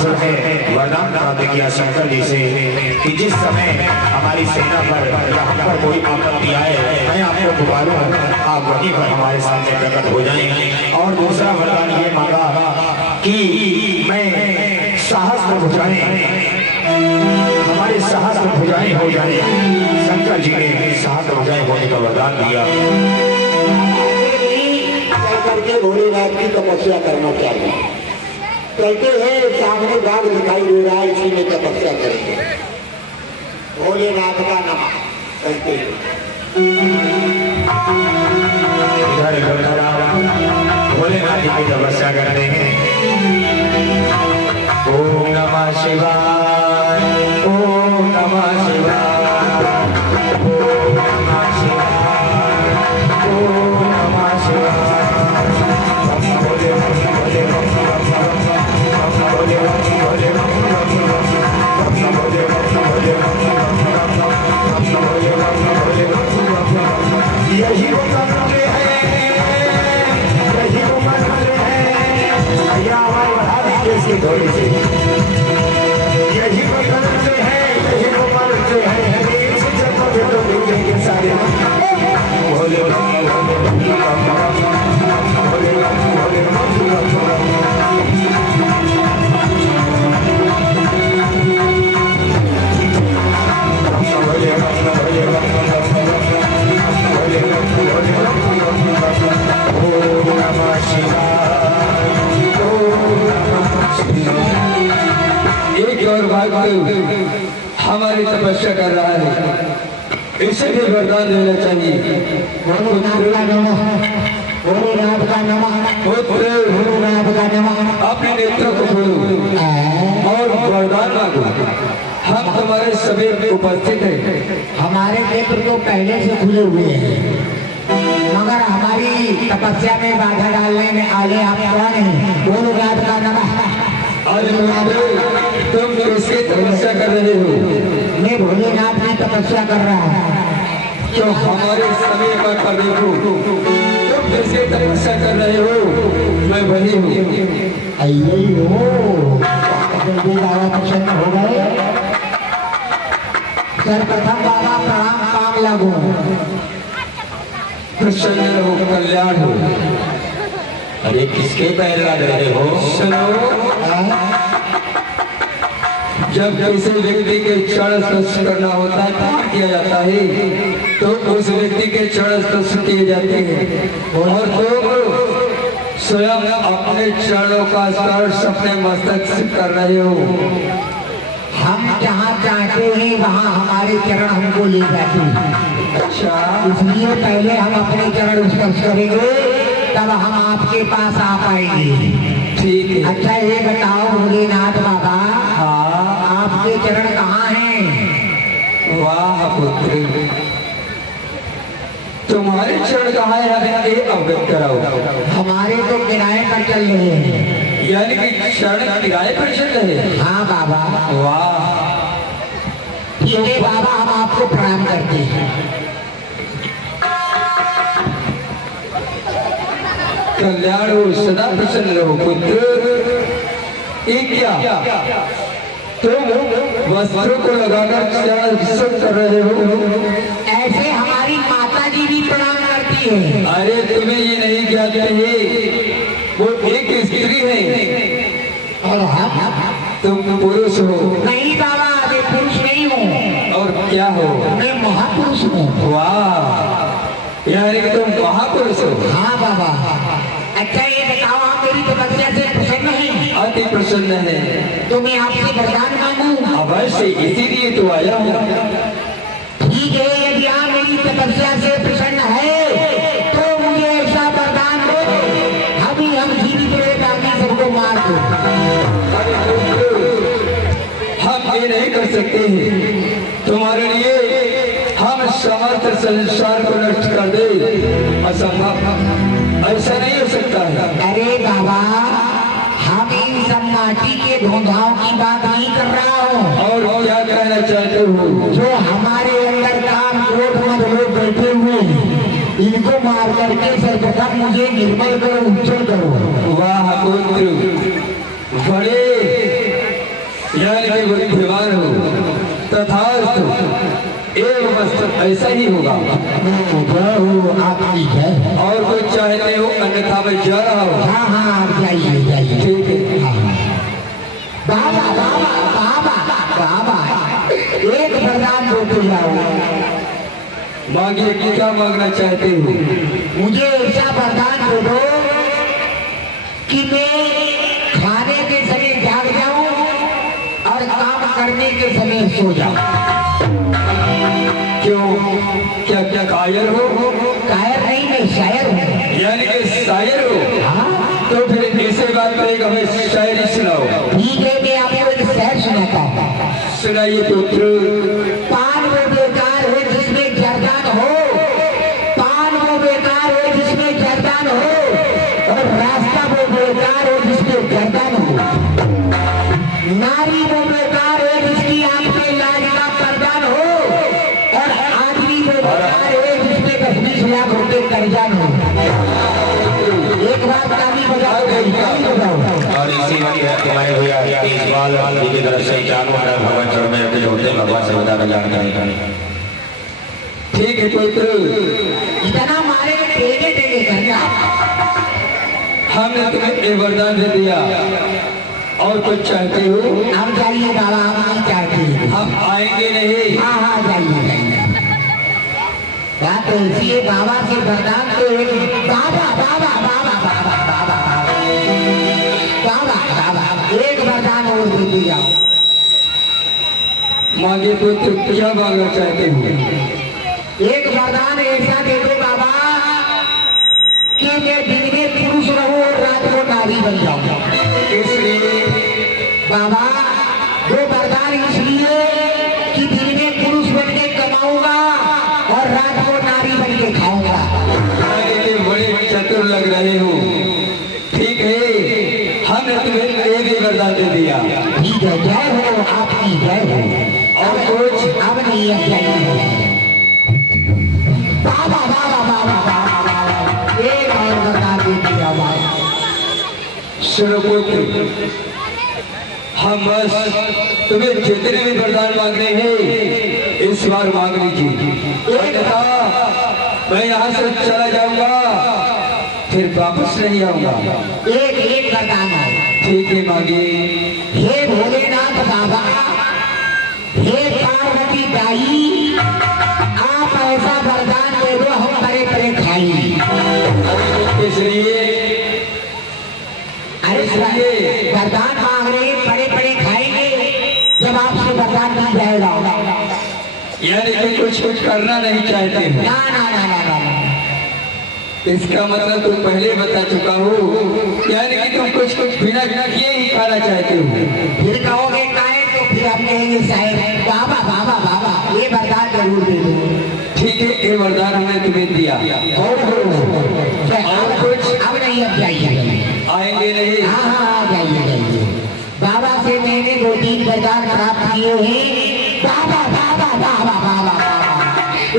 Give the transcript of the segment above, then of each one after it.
महासुर ने वरदान प्राप्त किया शंकर जी से कि जिस समय हमारी सेना पर या हम पर कोई आपत्ति आए, मैं आपको पुकारूं, आप वहीं पर हमारे सामने प्रकट हो जाएं। और दूसरा वरदान ये मांगा कि मैं सहस्त्र भुजाएं, हमारे सहस्त्र भुजाएं हो जाए। शंकर जी ने सहस्त्र भुजाएं होने का वरदान दिया। करके भोलेनाथ की तपस्या करना चाहिए। कहते हैं सामने बाघ दिखाई दे रहा है, इसी में तपस्या करेंगे। भोलेनाथ का नाम कहते हैं। भोलेनाथ जी की तपस्या करते हैं। ओम नमः शिवाय, ओम नमः शिवाय, ओम नमः शिवाय, ओम नमः शिवाय। यही वो मंत्र है, यही वो मंत्र है। भैया आवाज बढ़ा दीजिए इसकी थोड़ी सी। यही वो मंत्र है, यही वो मंत्र है। इस जन्म में तो देखेंगे सारे भोले एक और भक्त हमारी तपस्या कर रहा है, इसे भी वरदान देना चाहिए। भोलेनाथ का नमः, भोलेनाथ का नमः। अपने नेत्रों को खोलो और वरदान मांगो। हम तुम्हारे सभी उपस्थित हैं। हमारे नेत्र तो पहले से खुले हुए हैं, मगर हमारी तपस्या में बाधा डालने में आले आप कौन हैं? भोलेनाथ का नमः। तुम किसकी तपस्या कर रहे हो? मैं भोलेनाथ की तपस्या कर रहा हूँ। तो हमारे समय का देखो, तुम किसकी तपस्या कर रहे हो? मैं वही हूँ। आइए हो, जल्दी बाबा प्रसन्न हो गए। सर्वप्रथम बाबा प्रणाम काम लगो। प्रसन्न हो, कल्याण हो। अरे किसके पैर लग रहे हो? सुनो, जब किसी व्यक्ति के चरण स्पर्श करना होता है, क्या किया जाता है? तो उस व्यक्ति के चरण स्पर्श किए जाते हैं और तुम स्वयं अपने चरणों का स्पर्श अपने मस्तक से कर रहे हो। हम जहाँ चाहते हैं वहाँ हमारे चरण हमको ले जाते हैं। अच्छा, इसलिए पहले हम अपने चरण स्पर्श करेंगे, तब हम आपके पास आ पाएंगे। ठीक है। अच्छा ये बताओ भोलेनाथ बाबा, हाँ, आपके चरण कहाँ हैं? वाह पुत्र, तुम्हारे चरण कहाँ है? हमें ये अवगत कराओ। हमारे तो किराए पर चल रहे हैं। यानी कि चरण किराए पर चल रहे हैं? हाँ बाबा। वाह, ठीक है बाबा, हम आपको प्रणाम करते हैं। कल्याण हो, सदा प्रसन्न रहो पुत्र। ये क्या तुम वस्त्रों को लगाकर चरण स्पर्श कर रहे हो? ऐसे हमारी माता जी भी प्रणाम करती है। अरे तुम्हें ये नहीं ज्ञात है, वो एक स्त्री है और हम? तुम पुरुष हो। नहीं बाबा, मैं पुरुष नहीं हूँ। और क्या हो? मैं महापुरुष हूँ। वाह, यानी कि तुम महापुरुष हो। हाँ बाबा। अच्छा ये बताओ, आप मेरी तपस्या से प्रसन्न हैं? अति प्रसन्न है। तो मैं आपसे वरदान मांगू? अवश्य, इसीलिए तो आया हूँ। ठीक है, यदि आप मेरी तपस्या से प्रसन्न है तो मुझे ऐसा वरदान दो, हम जीवित रहे ताकि सबको मार दो। हम ये नहीं कर सकते हैं, तुम्हारे लिए हम समस्त संसार को नष्ट कर दे, असंभव, ऐसा नहीं हो सकता है। अरे बाबा, हम इन सब माटी के धोधाओं की बात नहीं कर रहा हूँ। और क्या कहना चाहते हो? जो हमारे अंदर काम क्रोध मद लोग बैठे हुए हैं, इनको मार करके सर्वप्रथम मुझे निर्मल करो, उज्जवल करो। वाह पुत्र, बड़े समस्त ऐसा ही होगा। जय हो आपकी जय। और कुछ चाहते हो अन्यथा मैं जा रहा हूँ। हाँ हाँ आप जाइए जाइए। ठीक है। हाँ। बाबा बाबा बाबा बाबा एक वरदान देते जाओ। मांगिए कि क्या मांगना चाहते हो? मुझे ऐसा वरदान दे दो कि मैं खाने के समय जाग जाऊं और काम करने के समय सो जाऊं। क्यों, क्या क्या कायर हो? कायर नहीं, मैं शायर हूँ। यानी कि शायर हो? हाँ तो फिर ऐसे बात करेगा, हमें शायरी सुनाओ। ठीक है, मैं आपको एक शेर सुनाता हूँ। सुनाइए पुत्र। पान वो बेकार है जिसमें जर्दान हो, पान वो बेकार है जिसमें जर्दान हो, और रास्ता वो बेकार है जिसमें गर्दन हो। नारी वो बेकार है जिसकी आंख पे लाज का पर्दान हो, और आदमी वो बेकार है जिसमें 10-20 लाख रुपए कर्जन हो। एक बात ताली बजा और इसी वक्त तुम्हारे भैया इकबाल जी की तरफ से चारों तरफ भगवान चरण में अपने होते भगवान से बता कर। ठीक है पुत्र, इतना मारे टेढ़े टेढ़े करना। हमने तुम्हें ये वरदान दे दिया, और कुछ चाहते हो? हम जाइए बाबा, हम नहीं चाहते। हम आएंगे नहीं। हाँ हाँ जाइए जाइए। बात ऐसी है, बाबा से वरदान तो एक बाबा बाबा बाबा बाबा बाबा बाबा बाबा एक वरदान और दे दिया। मांगे पुत्र, क्या मांगना चाहते हो? एक वरदान ऐसा दे दो बाबा कि मैं दिन में पुरुष रहूं और रात को नारी बन जाऊं। इसलिए बाबा वो वरदान इसलिए कि दिन में पुरुष बन के कमाऊंगा और रात को नारी बन के खाऊंगा। के बड़े चतुर लग रहे हो। ठीक है, हमने तुम्हें ये भी वरदान दे दिया। ठीक है, जय हो आपकी जय हो। और कुछ? अब नहीं है जय। बाबा बाबा बाबा बाबा एक और वरदान दे दिया बाबा। सुनो पुत्र, हम बस तुम्हें जितने भी वरदान मांगने हैं इस बार मांग लीजिए। अन्यथा मैं यहाँ से चला जाऊंगा, फिर वापस नहीं आऊंगा। एक एक वरदान है। ठीक है, मांगिए। हे भोलेनाथ बाबा, हे पार्वती दाई, आप ऐसा वरदान दे दो हम परे परे खाई। इसलिए अरे इसलिए वरदान मांग रहे पड़े पड़े खाएंगे जब आपसे वरदान मिल जाएगा। यानी कि कुछ कुछ करना नहीं चाहते हो। ना ना ना ना ना ना। इसका मतलब तुम पहले बता चुका हो, यानी कि तुम कुछ कुछ बिना किए ही खाना चाहते हो। फिर कहोगे काहे तो फिर हम कहेंगे शायद बाबा बाबा बाबा ये वरदान जरूर दे दो। ठीक है, ये वरदान हमने तुम्हें दिया। और कुछ? अब नहीं, अब जाइए। आएंगे नहीं। हाँ हाँ हाँ जाइए जाइए। बाबा से मैंने 2-3 वरदान प्राप्त किए हैं। बाबा बाबा बाबा बाबा बाबा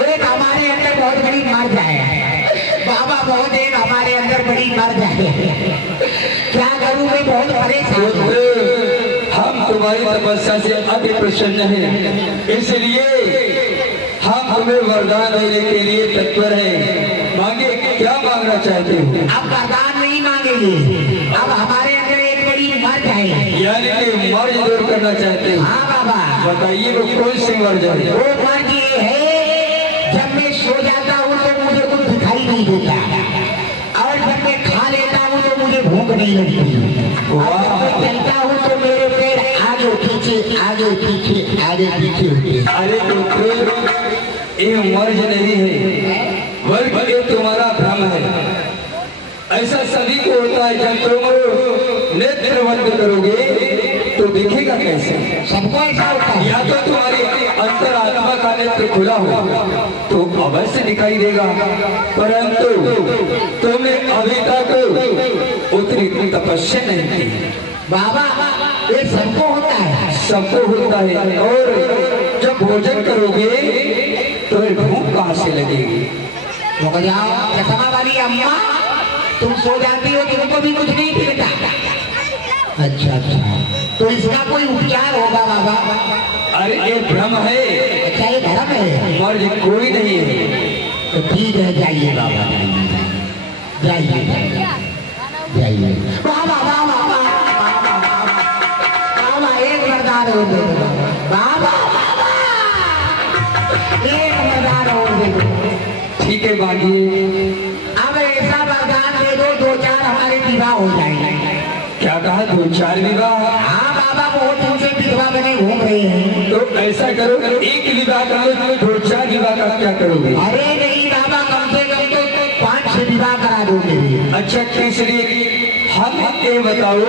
एक हमारे अंदर बहुत बड़ी मर्ज है। बाबा बहुत एक हमारे अंदर बड़ी मर्ज है। क्या करूं मैं बहुत परेशान हूं। हम तुम्हारी तपस्या से अति प्रसन्न हैं, इसलिए हम तुम्हें वरदान देने के लिए तत्पर हैं। मांगे, क्या मांगना चाहते हो? अब वरदान नहीं मांगेंगे, अब हमारे अंदर एक बड़ी मर्ज है। यानी कि मर्ज दूर करना चाहते हो? हाँ बाबा। बताइए वो कौन सी मर्ज है? वो मर्ज ये है, जब मैं सो जाता हूँ तो मुझे कुछ दिखाई नहीं देता, और जब मैं खा लेता हूँ तो मुझे भूख नहीं लगती, और जब मैं चलता हूँ तो मेरे पैर आगे पीछे आगे पीछे आगे पीछे होते हैं। अरे पुत्र, ये मर्ज नहीं है, बल्कि ये तुम्हारा भ्रम है। ऐसा सभी को होता है, जब तुम नेत्र बंद करोगे तो दिखेगा कैसे? सबको ऐसा होता है। या तो तुम्हारी अंतरात्मा का नेत्र खुला हो तो अवश्य दिखाई देगा, परंतु तुमने अभी तक उतनी तपस्या नहीं की। बाबा ये सबको होता है। सबको होता है, और जब भोजन करोगे तो भूख कहाँ से लगेगी? रुक जाओ, चश्मा वाली अम्मा, तुम सो जाती हो, तुमको भी कुछ नहीं दिखता। अच्छा अच्छा, तो इसका कोई उपचार होगा बाबा? अरे ये भ्रम है। अच्छा ये आलम है? मर्ज कोई नहीं है। तो ठीक है, जाइए बाबा, जाइए जाइए। बाबा बाबा बाबा बाबा, एक वरदान और दे दो बाबा, एक वरदान और दे दो। ठीक है मांगिए। अब ऐसा वरदान दे दो, 2-4 हमारे विवाह हो जाएंगे। क्या कहा, 2-4 विवाह? हाँ बाबा, बहुत दिन से विधवा बने घूम रहे हैं। तो ऐसा करो, एक विवाह कर लो, 2-4 विवाह का क्या करोगे? अरे नहीं बाबा, कम से कम तो 5-6 विवाह करा दोगे। अच्छा केसरी, हम ये बताओ,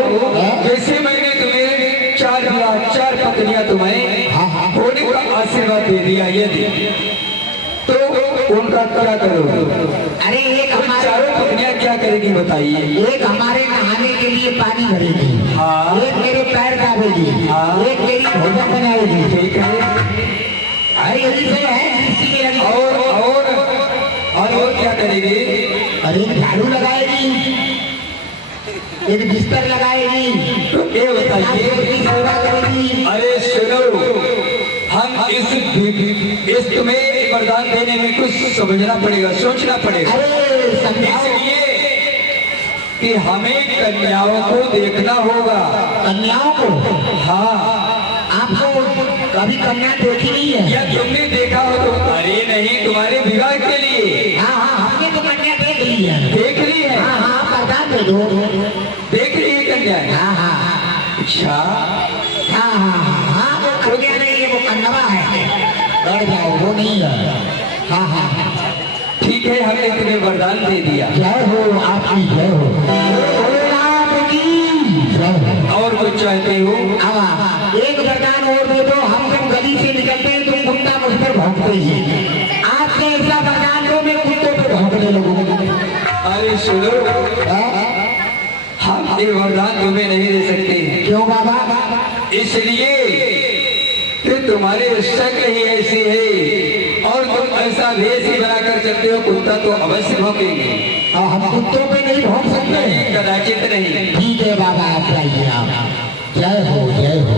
जैसे मैंने तुम्हें 4 विवाह, 4 पत्नियां तुम्हें होने का आशीर्वाद दे दिया, यदि तो उनका क्या करोगे? अरे एक हमारे, चारों पत्नियां क्या करेगी बताइए? एक हमारे नहाने के लिए पानी भरेगी, हाँ। एक मेरे पैर दाबेगी, हाँ। एक मेरी भोजन बनाएगी। ठीक है। अरे यही से है, इसी के लगे। और क्या करेगी? अरे एक झाड़ू लगाएगी, एक बिस्तर लगाएगी, तो ये बताइए। एक सेवा करेगी। अरे सुनो, हम इस तुम्हें वरदान देने में कुछ समझना पड़ेगा, सोचना पड़ेगा। अरे समझाओ। इसलिए कि हमें कन्याओं को देखना होगा। कन्याओं को? हाँ। आपको कभी कन्या देखी नहीं है? या तुमने देखा हो तो? अरे नहीं, तुम्हारे विवाह के लिए। हाँ हाँ, हमने तो कन्या देख ली है। देख ली है? हाँ हाँ, वरदान दे दो। देख ली है कन्या? हाँ हाँ अच्छा। हाँ हाँ हाँ, वो कन्या नहीं है, वो कन्नवा है। बैठ जाओ, वो नहीं है। हाँ हाँ, ठीक है, हमने तुम्हें वरदान दे दिया। जय हो आपकी, जय हो भोलेनाथ की जय हो। और कुछ चाहते हो? अब एक वरदान और दे दो। हम जब गली से निकलते हैं तुम कुत्ता मुझ पर भौंकते हैं। आज से ऐसा वरदान दो, मैं कुत्तों पे भौंकने लगूंगा। अरे सुनो, हाँ? हम ये वरदान तुम्हें नहीं दे सकते। क्यों बाबा? इसलिए कि तुम्हारी शक्ल ही ऐसी है और तुम ऐसा भेष ही बनाकर चलते हो, कुत्ता तो अवश्य भौंकेंगे। और हम कुत्तों पे नहीं भौंक सकते? नहीं, कदाचित नहीं। ठीक है बाबा, आप जाइए आप। जय हो, जय हो।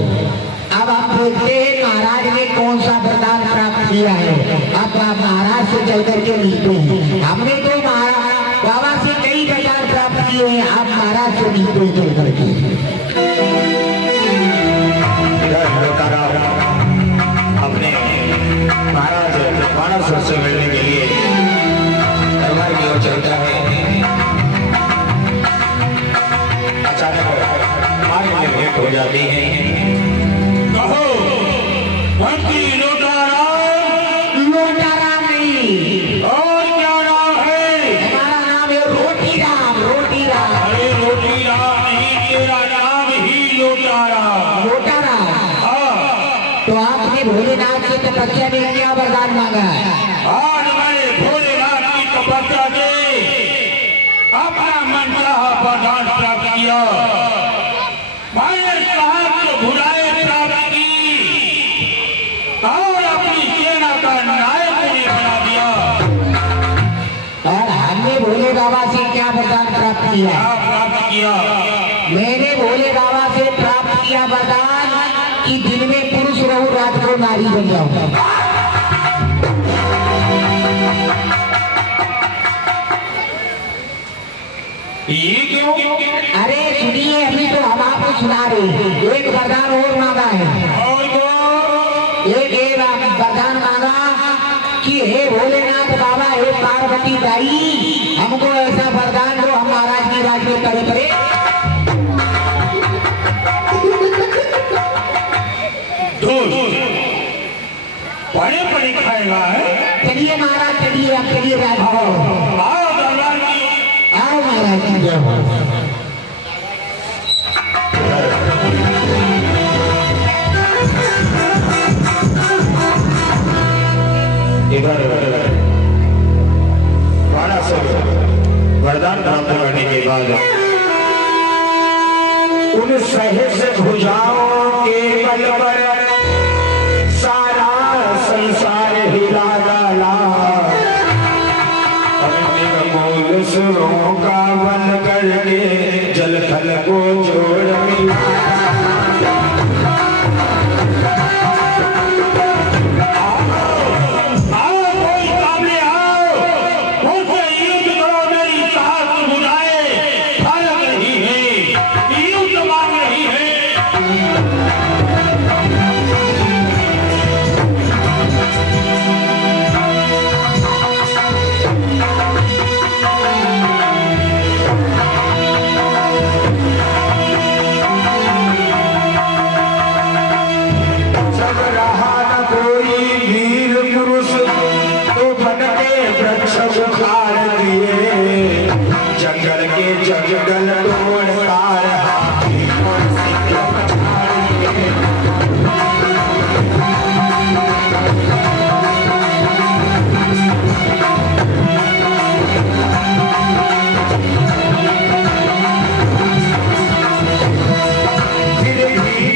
अब आप देखते हैं महाराज ने कौन सा वरदान प्राप्त किया है। अब आप महाराज से चल करके मिलते हैं। हमने तो महाराज बाबा से कई वरदान प्राप्त किए हैं, आप महाराज से मिलते हैं चल करके। अपने महाराज मानव से मिलने के लिए दरबार की ओर चलता है। अचानक मार्ग में भेंट हो जाती है। कहो भक्ति लोटाराम। लोटाराम नहीं, और क्या नाम है? हमारा नाम है रोटी राम, रोटी राम। अरे रोटी राम नहीं, तेरा नाम ही लोटाराम। लोटाराम? हाँ। तो आपने भोलेनाथ से तपस्या में क्या वरदान मांगा है? आज मैंने भोलेनाथ की तपस्या से अपना मन चाहा वरदान प्राप्त किया। मैंने साहब को भुलाए प्राप्त की और अपनी सेना का नायक उन्हें बना दिया। और हमने भोले बाबा से क्या वरदान प्राप्त किया? क्या प्राप्त किया? मैंने भोले बाबा से प्राप्त किया वरदान कि दिन में पुरुष रहूं, रात को नारी बन जाऊं। ये क्यों? अरे सुनिए, अभी तो हम आपको सुना रहे हैं। एक वरदान और मांगा है। और वो एक वरदान मांगा कि हे भोलेनाथ बाबा, हे पार्वती दाई, हमको ऐसा वरदान दो हम महाराज की राज में करे पड़े। बड़े बड़े खाएगा है। चलिए महाराज, चलिए आप, चलिए राज में। आओ दरबार की। आओ महाराज की जय हो। इधर बाड़ा से वरदान प्राप्त करने के बाद उन सहज भुजाओं के बल पर सारा संसार हिला डाला। अपने मूल सुरों का वन करके जल थल को जोड़ मिला।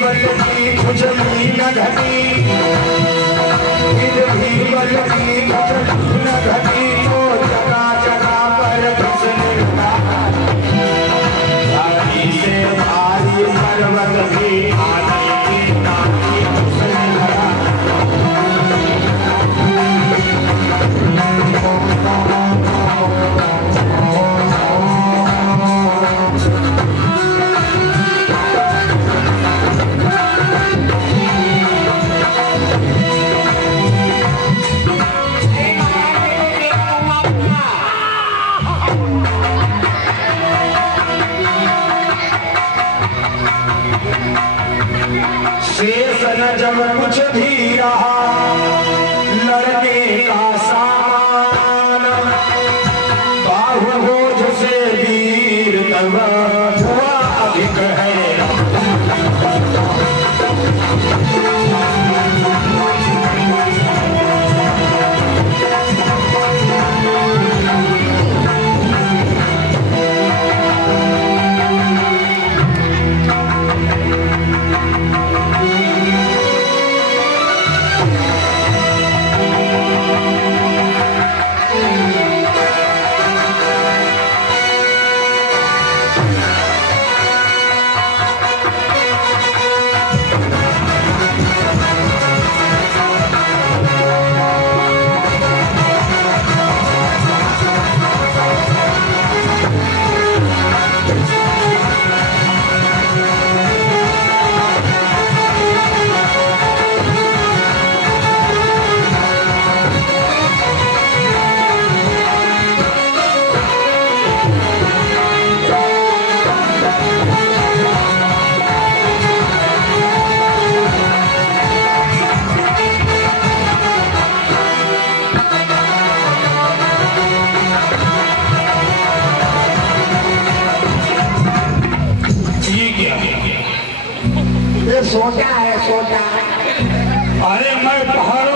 बलकी खुजली न घटी, भी बलकी खुजली न घटी, तो जगह जगह पर घुसने लगा। भारी से भारी पर्वत भी आने की नाकी घुसने लगा। शेष न जब कुछ भी रहा लड़ने का सामान, बाहु बोझ से वीर तब हुआ अधिक है। ये सोचा है सोचा। अरे मैं पहाड़